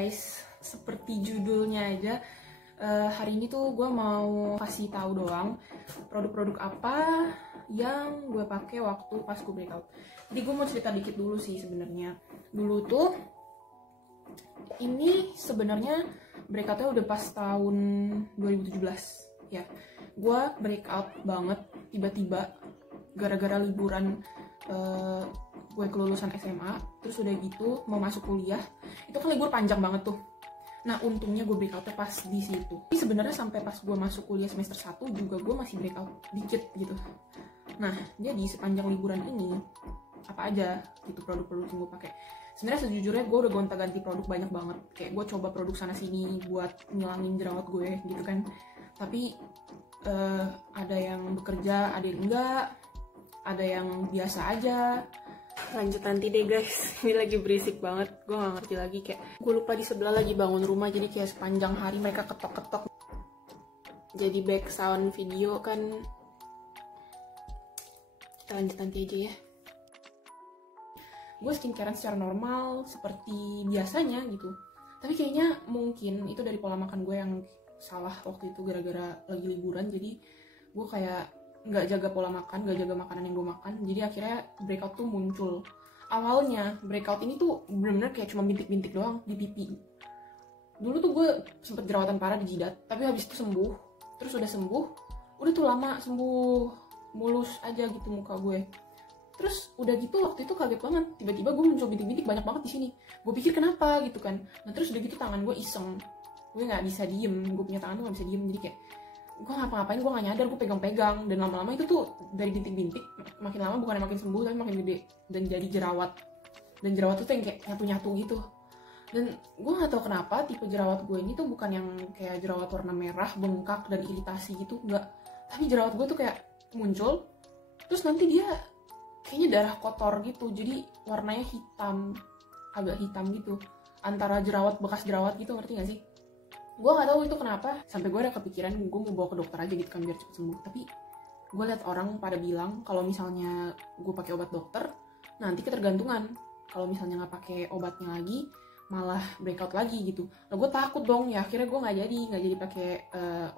guys, seperti judulnya aja, hari ini tuh gue mau kasih tahu doang produk-produk apa yang gue pakai waktu pas gue breakout. Jadi gue mau cerita dikit dulu sih sebenarnya. Dulu tuh ini sebenarnya breakoutnya udah pas tahun 2017 ya. Gue breakout banget tiba-tiba gara-gara liburan gue kelulusan SMA, terus udah gitu mau masuk kuliah. Itu kan libur panjang banget tuh. Nah untungnya gue breakoutnya pas di situ. Tapi sebenarnya sampai pas gue masuk kuliah semester 1 juga gue masih breakout dikit gitu. Nah jadi sepanjang liburan ini apa aja gitu produk-produk yang gue pakai. Sebenarnya sejujurnya gue udah gonta-ganti produk banyak banget. Kayak gue coba produk sana sini buat ngilangin jerawat gue gitu kan. Tapi ada yang bekerja, ada yang enggak, ada yang biasa aja. Lanjut nanti deh guys, ini lagi berisik banget, gue gak ngerti lagi. Kayak gue lupa di sebelah lagi bangun rumah, jadi kayak sepanjang hari mereka ketok-ketok. Jadi back sound video kan. Kita lanjut nanti aja ya. Gue skincarean secara normal seperti biasanya gitu, tapi kayaknya mungkin itu dari pola makan gue yang salah waktu itu gara-gara lagi liburan. Jadi gue kayak nggak jaga pola makan, nggak jaga makanan yang gue makan, jadi akhirnya breakout tuh muncul. Awalnya breakout ini tuh bener-bener kayak cuma bintik-bintik doang di pipi. Dulu tuh gue sempet jerawatan parah di jidat, tapi habis itu sembuh. Terus udah sembuh, udah tuh lama sembuh, mulus aja gitu muka gue. Terus udah gitu waktu itu kaget banget, tiba-tiba gue muncul bintik-bintik banyak banget di sini. Gue pikir kenapa gitu kan. Nah terus udah gitu tangan gue iseng, gue nggak bisa diem, gue punya tangan tuh nggak bisa diem, jadi kayak gue ngapa-ngapain gue gak nyadar, gue pegang-pegang, dan lama-lama itu tuh dari bintik-bintik makin lama bukannya makin sembuh tapi makin gede dan jadi jerawat. Dan jerawat tuh yang kayak nyatu-nyatu gitu. Dan gue gak tahu kenapa tipe jerawat gue ini tuh bukan yang kayak jerawat warna merah, bengkak dan iritasi gitu, enggak. Tapi jerawat gue tuh kayak muncul, terus nanti dia kayaknya darah kotor gitu, jadi warnanya hitam, agak hitam gitu, antara jerawat, bekas jerawat gitu, ngerti gak sih? Gue gak tahu itu kenapa, sampai gue ada kepikiran gue mau bawa ke dokter aja gitu kan biar cepet sembuh. Tapi gue liat orang pada bilang kalau misalnya gue pakai obat dokter nanti ketergantungan, kalau misalnya nggak pakai obatnya lagi malah breakout lagi gitu. Nah gue takut dong ya, akhirnya gue nggak jadi pakai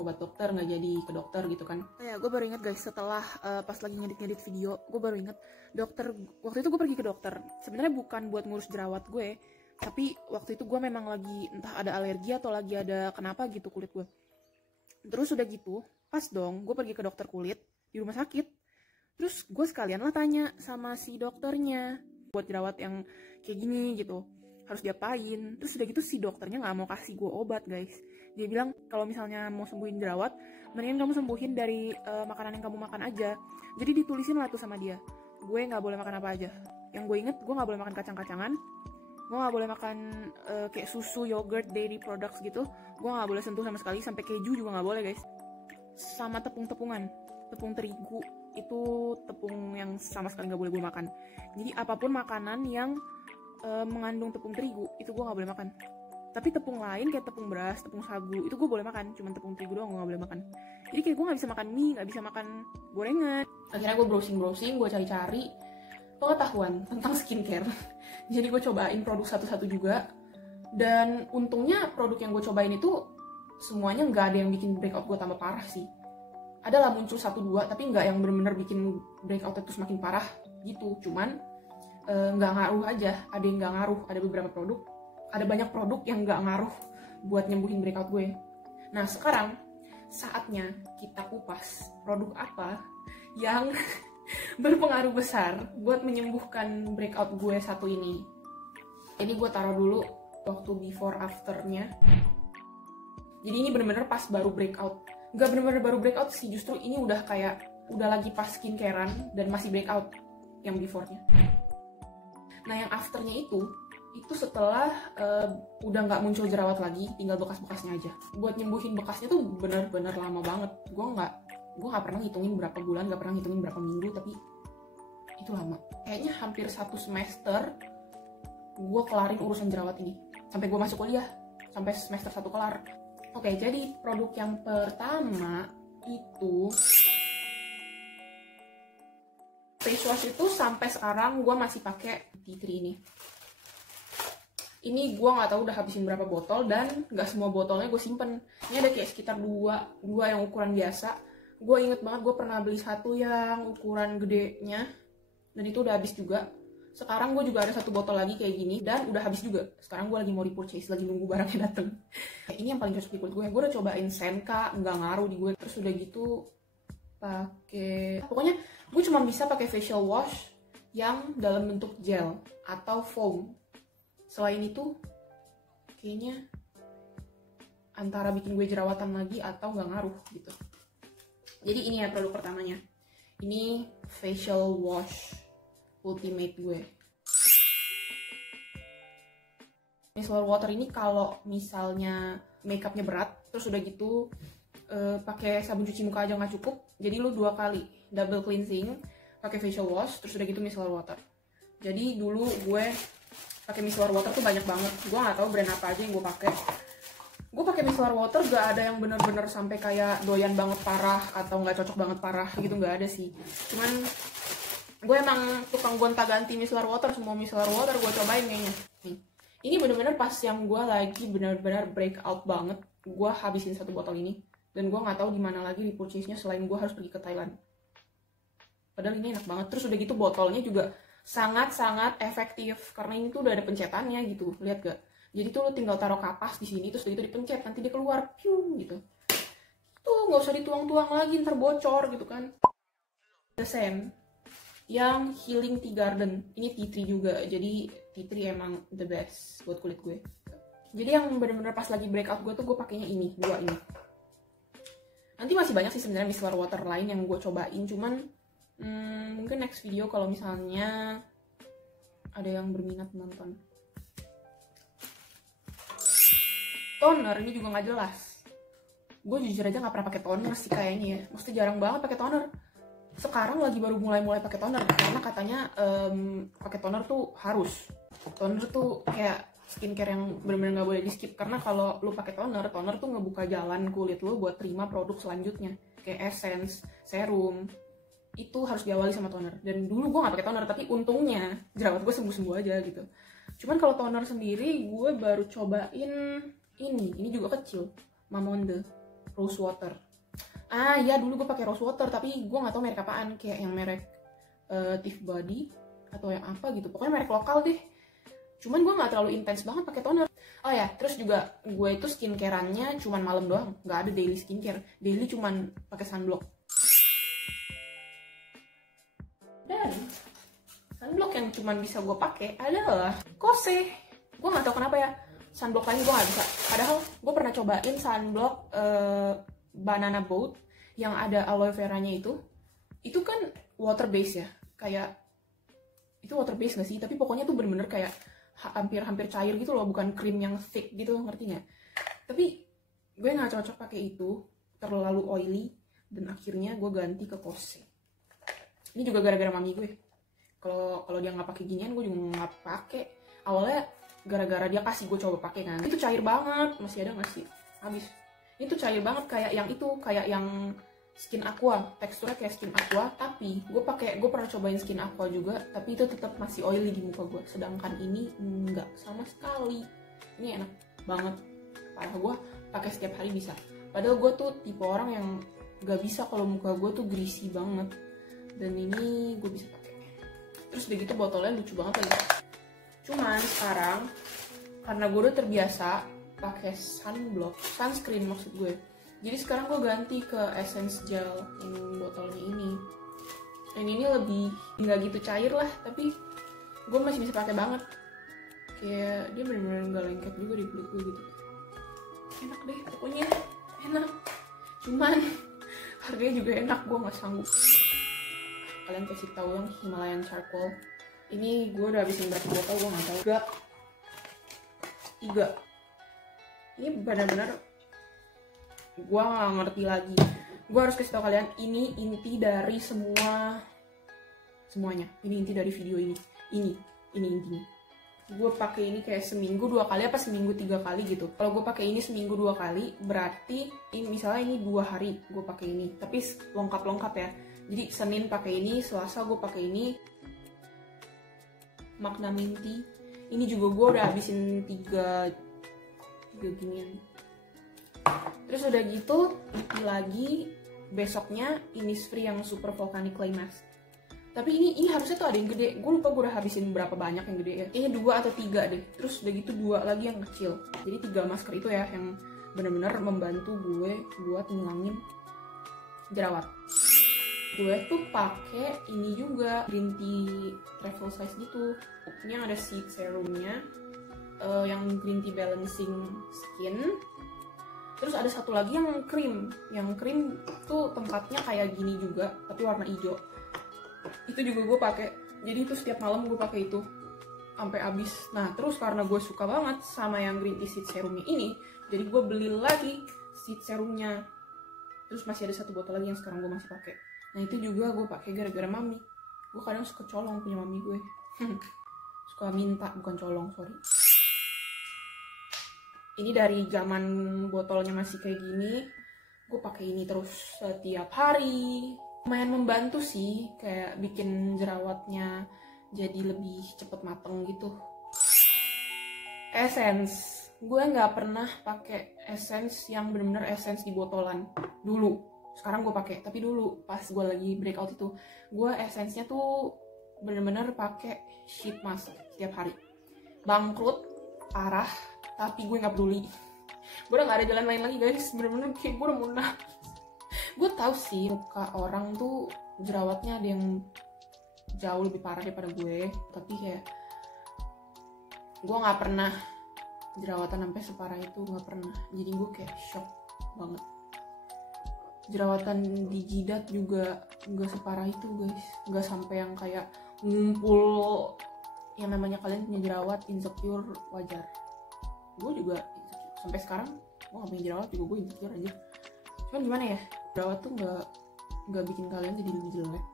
obat dokter, nggak jadi ke dokter gitu kan. Ya gue baru inget guys, setelah pas lagi ngedit video gue baru inget dokter. Waktu itu gue pergi ke dokter sebenarnya bukan buat ngurus jerawat gue, tapi waktu itu gue memang lagi entah ada alergi atau lagi ada kenapa gitu kulit gue. Terus udah gitu pas dong gue pergi ke dokter kulit di rumah sakit. Terus gue sekalian lah tanya sama si dokternya buat jerawat yang kayak gini gitu harus diapain. Terus udah gitu si dokternya nggak mau kasih gue obat guys. Dia bilang kalau misalnya mau sembuhin jerawat mendingan kamu sembuhin dari makanan yang kamu makan aja. Jadi ditulisin lah tuh sama dia, gue nggak boleh makan apa aja. Yang gue inget gue nggak boleh makan kacang-kacangan, gue gak boleh makan kayak susu, yogurt, dairy products gitu. Gue gak boleh sentuh sama sekali, sampai keju juga gak boleh guys. Sama tepung-tepungan, tepung terigu itu tepung yang sama sekali gak boleh gue makan. Jadi apapun makanan yang mengandung tepung terigu itu gue gak boleh makan. Tapi tepung lain kayak tepung beras, tepung sagu itu gue boleh makan. Cuman tepung terigu doang gue gak boleh makan. Jadi kayak gue gak bisa makan mie, gak bisa makan gorengan. Akhirnya gue browsing, gue cari-cari pengetahuan tentang skincare. Jadi gue cobain produk satu-satu juga. Dan untungnya produk yang gue cobain itu semuanya nggak ada yang bikin breakout gue tambah parah sih. Adalah muncul 1-2 tapi nggak yang bener-bener bikin breakout itu semakin parah gitu. Cuman nggak ngaruh aja. Ada yang nggak ngaruh, ada beberapa produk, ada banyak produk yang nggak ngaruh buat nyembuhin breakout gue. Nah sekarang saatnya kita kupas produk apa yang berpengaruh besar buat menyembuhkan breakout gue satu ini. Ini gue taruh dulu waktu before afternya. Jadi ini bener-bener pas baru breakout. Gak bener-bener baru breakout sih, justru ini udah kayak udah lagi pas skincarean dan masih breakout yang beforenya. Nah yang afternya itu setelah udah nggak muncul jerawat lagi, tinggal bekas-bekasnya aja. Buat nyembuhin bekasnya tuh bener-bener lama banget. Gue nggak pernah ngitungin berapa bulan, nggak pernah ngitungin berapa minggu, tapi itu lama. Kayaknya hampir 1 semester gue kelarin urusan jerawat ini. Sampai gue masuk kuliah, sampai semester 1 kelar. Oke, jadi produk yang pertama itu face wash itu sampai sekarang gue masih pakai tea tree ini. Ini gue nggak tahu udah habisin berapa botol, dan nggak semua botolnya gue simpen. Ini ada kayak sekitar dua yang ukuran biasa. Gue inget banget gue pernah beli satu yang ukuran gedenya, dan itu udah habis juga. Sekarang gue juga ada satu botol lagi kayak gini, dan udah habis juga. Sekarang gue lagi mau repurchase, lagi nunggu barangnya dateng. Ini yang paling cocok di kulit gue. Gue udah cobain Senka, nggak ngaruh di gue. Terus udah gitu pakai, pokoknya gue cuma bisa pakai facial wash yang dalam bentuk gel atau foam. Selain itu kayaknya antara bikin gue jerawatan lagi atau nggak ngaruh gitu. Jadi ini ya produk pertamanya. Ini facial wash ultimate gue. Micellar water ini kalau misalnya makeupnya berat, terus udah gitu pakai sabun cuci muka aja nggak cukup, jadi lu 2 kali double cleansing, pakai facial wash, terus udah gitu micellar water. Jadi dulu gue pakai micellar water tuh banyak banget. Gue nggak tahu brand apa aja yang gue pakai. Gue pakai micellar water gak ada yang bener-bener sampai kayak doyan banget parah atau nggak cocok banget parah gitu, nggak ada sih. Cuman gue emang tukang gonta-ganti micellar water, semua micellar water gue cobain kayaknya. Nih, ini bener-bener pas yang gue lagi bener-bener breakout banget, gue habisin satu botol ini, dan gue nggak tahu gimana lagi repurchase-nya selain gue harus pergi ke Thailand. Padahal ini enak banget. Terus udah gitu botolnya juga sangat-sangat efektif karena ini tuh udah ada pencetannya gitu, lihat gak? Jadi tuh lo tinggal taruh kapas di sini, terus itu dipencet, nanti dia keluar, piung gitu. Tuh nggak usah dituang-tuang lagi, ntar bocor gitu kan. The Scent yang Healing Tea Garden, ini tea tree juga, jadi tea tree emang the best buat kulit gue. Jadi yang bener-bener pas lagi breakout gue tuh gue pakainya ini, 2 ini. Nanti masih banyak sih sebenarnya micellar water lain yang gue cobain, cuman mungkin next video kalau misalnya ada yang berminat nonton. Toner ini juga nggak jelas. Gue jujur aja nggak pernah pakai toner sih kayaknya ya. Maksudnya jarang banget pakai toner. Sekarang lagi baru mulai pakai toner karena katanya pakai toner tuh harus. Toner tuh kayak skincare yang benar-benar nggak boleh di skip, karena kalau lu pakai toner tuh ngebuka jalan kulit lu buat terima produk selanjutnya kayak essence, serum. Itu harus diawali sama toner. Dan dulu gue nggak pakai toner, tapi untungnya jerawat gue sembuh aja gitu. Cuman kalau toner sendiri gue baru cobain ini juga kecil, Mamonde Rose Water. Ya dulu gue pakai Rose Water, tapi gue nggak tahu merek apaan, kayak yang merek Tif Body atau yang apa gitu, pokoknya merek lokal deh. Cuman gue nggak terlalu intens banget pakai toner. Oh ya, terus juga gue itu skincareannya cuman malam doang, nggak ada daily skincare. Daily cuman pakai sunblock. Dan sunblock yang cuman bisa gue pakai adalah Kose. Gue nggak tahu kenapa ya, sunblock lain gue nggak bisa. Padahal gue pernah cobain sunblock banana boat yang ada aloe veranya itu kan water base ya, kayak itu water base nggak sih? Tapi pokoknya tuh bener-bener kayak hampir cair gitu loh, bukan krim yang thick gitu, ngerti nggak? Tapi gue nggak cocok pakai itu, terlalu oily, dan akhirnya gue ganti ke Kose. Ini juga gara-gara mami gue. Kalau dia nggak pakai ginian, gue juga nggak pakai. Awalnya gara-gara dia kasih gue coba pakai kan, itu cair banget. Masih ada nggak sih? Habis. Itu cair banget kayak yang Skin Aqua, teksturnya kayak Skin Aqua, tapi gue pernah cobain Skin Aqua juga, tapi itu tetap masih oily di muka gue. Sedangkan ini enggak sama sekali. Ini enak banget. Parah, gue pakai setiap hari bisa. Padahal gue tuh tipe orang yang gak bisa kalau muka gue tuh greasy banget. Dan ini gue bisa pakai. Terus begitu botolnya lucu banget lagi. Cuman sekarang karena gue udah terbiasa pakai sunscreen maksud gue. Jadi sekarang gue ganti ke essence gel yang botolnya ini. Yang ini lebih nggak gitu cair lah, tapi gue masih bisa pakai banget. Kayak dia bener-bener nggak lengket juga di kulit gue gitu. Enak deh, pokoknya enak. Cuman harganya juga enak, gue nggak sanggup. Kalian kasih tahu yang Himalayan Charcoal. Ini gue udah habisin berapa botol gue nggak tahu. 3. Ini benar-benar gue nggak ngerti lagi. Gue harus kasih tau kalian, ini inti dari semuanya. Ini inti dari video ini. Ini intinya. Gue pakai ini kayak seminggu 2 kali apa seminggu 3 kali gitu. Kalau gue pakai ini seminggu 2 kali, berarti misalnya ini 2 hari gue pakai ini. Tapi lengkap ya. Jadi Senin pakai ini, Selasa gue pakai ini. Makna Minty. Ini juga gue udah habisin 3 ginian. Terus udah gitu lagi besoknya Innisfree yang Super Volcanic Clay Mask. Tapi ini harusnya tuh ada yang gede. Gue lupa gue udah habisin berapa banyak yang gede ya. Kayaknya 2 atau 3 deh. Terus udah gitu 2 lagi yang kecil. Jadi 3 masker itu ya yang benar-benar membantu gue buat ngilangin jerawat. Gue tuh pakai ini juga green tea travel size gitu. Ini yang ada seed serumnya, yang green tea balancing skin. Terus ada satu lagi yang krim. Yang krim tuh tempatnya kayak gini juga, tapi warna hijau. Itu juga gue pakai. Jadi itu setiap malam gue pakai itu sampai habis. Nah terus karena gue suka banget sama yang green tea seed serumnya ini, jadi gue beli lagi seed serumnya. Terus masih ada 1 botol lagi yang sekarang gue masih pakai. Nah itu juga gue pakai gara-gara mami. Gue kadang suka colong punya mami gue. Suka minta, bukan colong, sorry. Ini dari zaman botolnya masih kayak gini, gue pakai ini terus setiap hari. Lumayan membantu sih, kayak bikin jerawatnya jadi lebih cepet mateng gitu. Essence, gue nggak pernah pakai essence yang bener-bener essence di botolan dulu. Sekarang gue pakai, tapi dulu pas gue lagi breakout itu, gue essence-nya tuh bener-bener pakai sheet mask setiap hari. Bangkrut parah, tapi gue nggak peduli. Gue udah nggak ada jalan lain lagi guys, bener-bener kayak gue udah mau nangis. Gue tahu sih muka orang tuh jerawatnya ada yang jauh lebih parah daripada gue, tapi kayak gue nggak pernah jerawatan sampai separah itu, nggak pernah. Jadi gue kayak shock banget. Jerawatan di jidat juga nggak separah itu guys, nggak sampai yang kayak ngumpul. Yang namanya kalian punya jerawat insecure wajar. Gue juga sampai sekarang gue nggak punya jerawat juga, gue insecure aja. Cuman gimana ya, jerawat tuh nggak bikin kalian jadi lebih jelek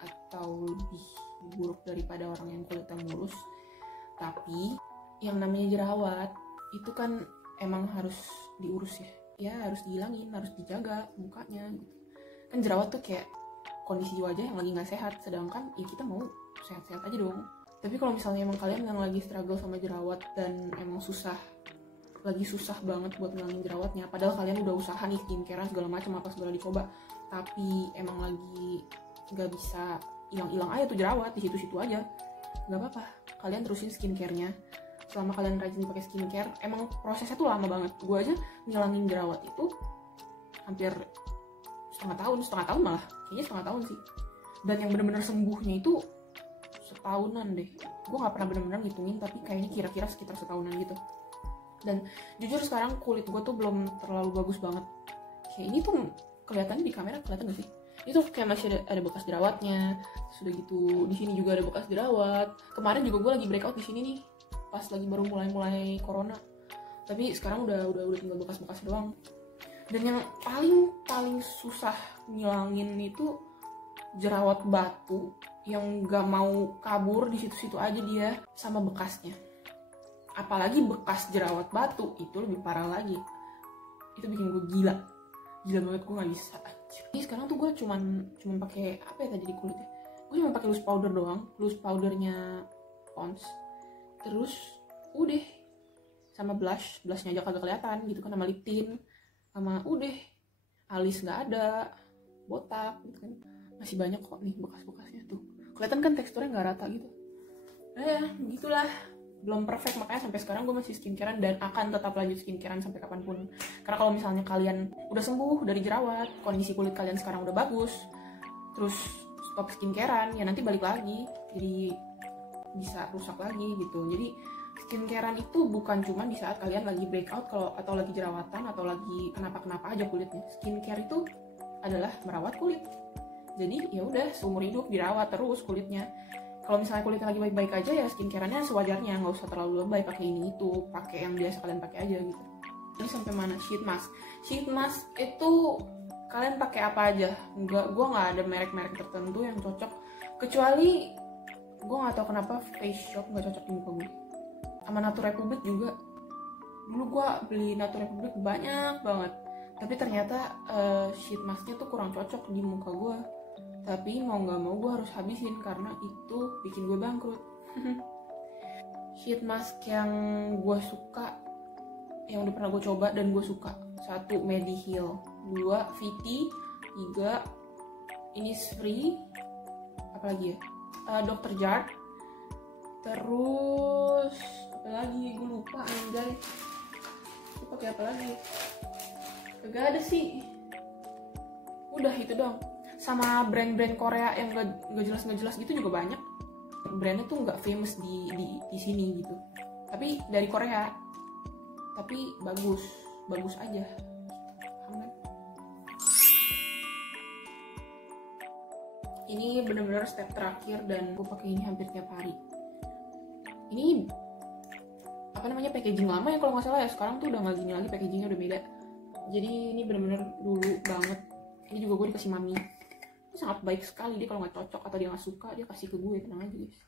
atau lebih buruk daripada orang yang kulitnya mulus. Tapi yang namanya jerawat itu kan emang harus diurus ya harus dihilangin, harus dijaga mukanya gitu. Kan jerawat tuh kayak kondisi wajah yang lagi nggak sehat, sedangkan ya kita mau sehat-sehat aja dong. Tapi kalau misalnya emang kalian yang lagi struggle sama jerawat dan emang lagi susah banget buat ngilangin jerawatnya, padahal kalian udah usaha nih skincarean segala macam apa segala dicoba, tapi emang lagi nggak bisa hilang aja tuh jerawat di situ-situ aja, nggak apa-apa, kalian terusin skincarenya. Selama kalian rajin pakai skincare, emang prosesnya tuh lama banget. Gue aja ngilangin jerawat itu hampir setengah tahun malah, kayaknya setengah tahun sih. Dan yang benar-benar sembuhnya itu setahunan deh. Gue nggak pernah benar-benar ngitungin, tapi kayaknya kira-kira sekitar setahunan gitu. Dan jujur sekarang kulit gue tuh belum terlalu bagus banget. Kayak ini tuh kelihatan di kamera, kelihatan gak sih? Itu kayak masih ada bekas jerawatnya. Sudah gitu di sini juga ada bekas jerawat. Kemarin juga gue lagi breakout di sini nih, pas lagi baru mulai corona. Tapi sekarang udah tinggal bekas-bekas doang. Dan yang paling susah ngilangin itu jerawat batu yang gak mau kabur, di situ-situ aja dia, sama bekasnya. Apalagi bekas jerawat batu itu lebih parah lagi. Itu bikin gue gila banget, gue nggak bisa. Jadi sekarang tuh gue cuman pakai apa ya tadi di kulitnya, gue cuma pakai loose powder doang, loose powdernya Pond's. Terus udah sama blushnya aja kagak kelihatan gitu kan, sama lip tint, sama udah alis nggak ada, botak gitu kan. Masih banyak kok nih bekas-bekasnya tuh, kelihatan kan teksturnya nggak rata gitu. Begitulah, belum perfect, makanya sampai sekarang gue masih skincarean dan akan tetap lanjut skincarean sampai kapanpun. Karena kalau misalnya kalian udah sembuh dari jerawat, kondisi kulit kalian sekarang udah bagus, terus stop skincarean, ya nanti balik lagi jadi bisa rusak lagi gitu. Jadi skincarean itu bukan cuma di saat kalian lagi breakout atau lagi jerawatan atau lagi kenapa aja kulitnya. Skincare itu adalah merawat kulit. Jadi ya udah seumur hidup dirawat terus kulitnya. Kalau misalnya kulitnya lagi baik-baik aja ya skincareannya sewajarnya, nggak usah terlalu lebay pakai ini itu, pakai yang biasa kalian pakai aja gitu. Ini sampai mana? Sheet mask itu kalian pakai apa aja? Gue nggak ada merek-merek tertentu yang cocok, kecuali gue nggak tahu kenapa Face Shop nggak cocok di muka gue. Sama Nature Republic juga, dulu gue beli Nature Republic banyak banget, tapi ternyata sheet masknya tuh kurang cocok di muka gue. Tapi mau nggak mau gue harus habisin karena itu bikin gue bangkrut. sheet mask yang gue suka, yang udah pernah gue coba dan gue suka. 1 Mediheal, 2 VT, 3 Innisfree, apa lagi ya, Dr. Jart, terus apa lagi, gue lupa anjay, gue pakai apa lagi, gak ada sih, udah itu dong. Sama brand-brand Korea yang gak jelas gitu juga banyak. Brandnya tuh nggak famous di sini gitu, tapi dari Korea, tapi bagus aja. Aman. Ini bener-bener step terakhir dan gue pakai ini hampir tiap hari. Ini apa namanya, packaging lama ya kalau nggak salah ya, sekarang tuh udah nggak gini lagi, packagingnya udah beda. Jadi ini bener-bener dulu banget. Ini juga gue dikasih mami. Ini sangat baik sekali, dia kalau nggak cocok atau dia nggak suka dia kasih ke gue, tenang aja guys.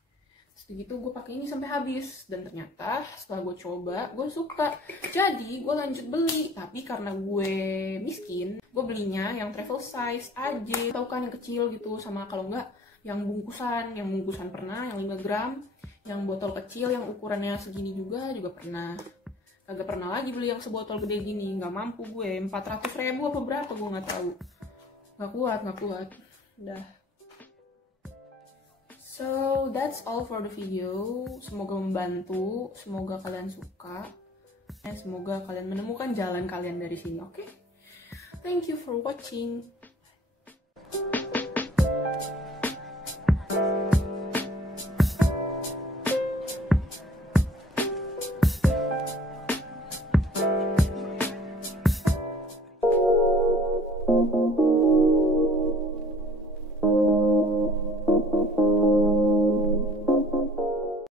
Segitu gue pakai ini sampai habis, dan ternyata setelah gue coba gue suka, jadi gue lanjut beli. Tapi karena gue miskin, gue belinya yang travel size aja, tau kan, yang kecil gitu. Sama kalau enggak yang bungkusan pernah, yang 5 gram, yang botol kecil yang ukurannya segini juga pernah. Kagak pernah lagi beli yang sebotol gede gini, nggak mampu gue. 400.000 apa berapa gue nggak tahu, nggak kuat. Udah. So that's all for the video. Semoga membantu, semoga kalian suka, dan semoga kalian menemukan jalan kalian dari sini. Oke? Thank you for watching.